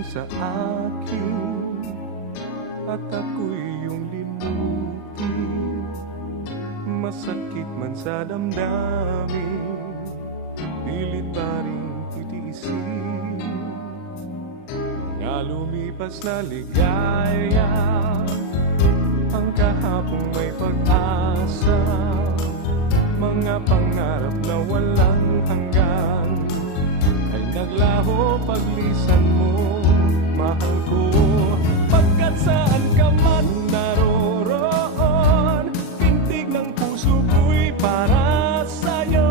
lang sa akin at ako'y iyong limutin. Masakit man sa damdamin, pilit pa rin itiisin. Mga lumipas na ligaya, ang kahapong may pag-asa, mga pangarap na walang hanggan ay naglaho paglisan mo, mahal ko. Pagkat saan ka man naroroon, pintig ng puso ko'y para sa'yo.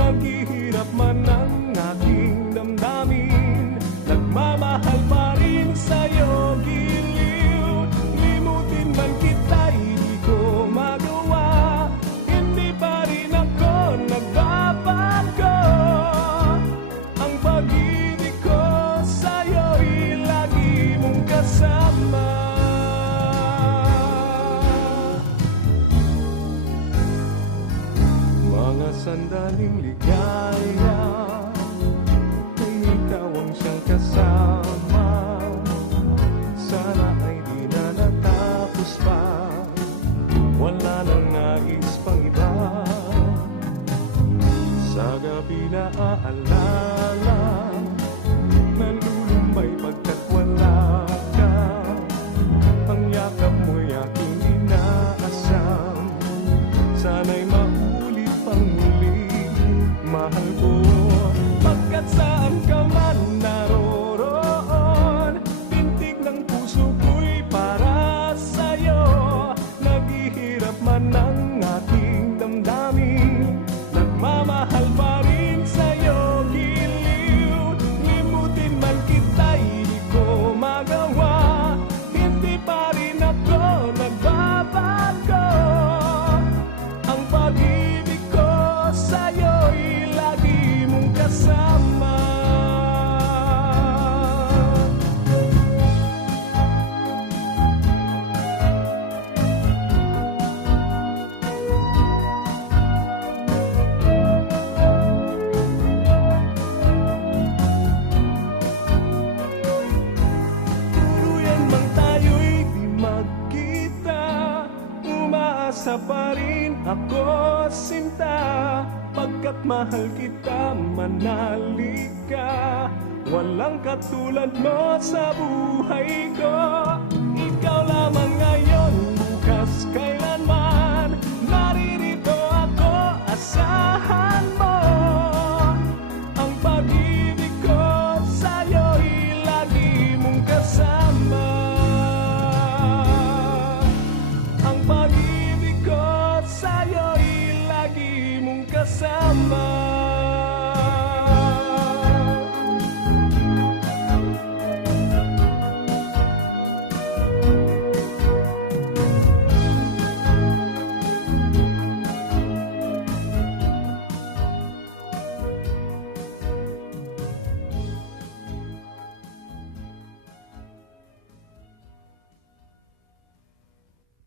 Naghihirap man ang aking damdamin, nagmamahal pa rin sa'yo, giliw. Limutin man kita'y di ko magawa, hindi pa rin ako nagbabago. Ang pag-ibig ko sa'yo'y lagi mong kasama. Mga sandaling ligaya, kung ikaw ang siyang kasama, sana ay di na natapos pa, wala nang nais pang iba. Sa gabi na aalala, nalulumbay pagkat wala ka. Ang yakap mo'y aking inaasam, sana'y maulit pang muli, mahal ko. Pagkat saan ka man naroroon, pintig ng puso ko'y para sa'yo. Naghihirap man ang aking damdamin, nagmamahal pa rin sa'yo, giliw. Limutin man kita'y di ko magawa, hindi pa rin ako nagbabago. Ang pag-ibig ko sa'yo'y lagi mong kasama. Tuluyan mang tayo'y di magkita, umaasa pa rin ako, sinta. Pagkat mahal kita, manali ka. Walang katulad mo sa buhay ko. Ikaw lamang ngayon, bukas, kailanman. Naririto ako, asahan mo. Ang pag-ibig ko sa'yo'y lagi mong kasama. Ang pag-ibig ko sa'yo'y lagi mong kasama.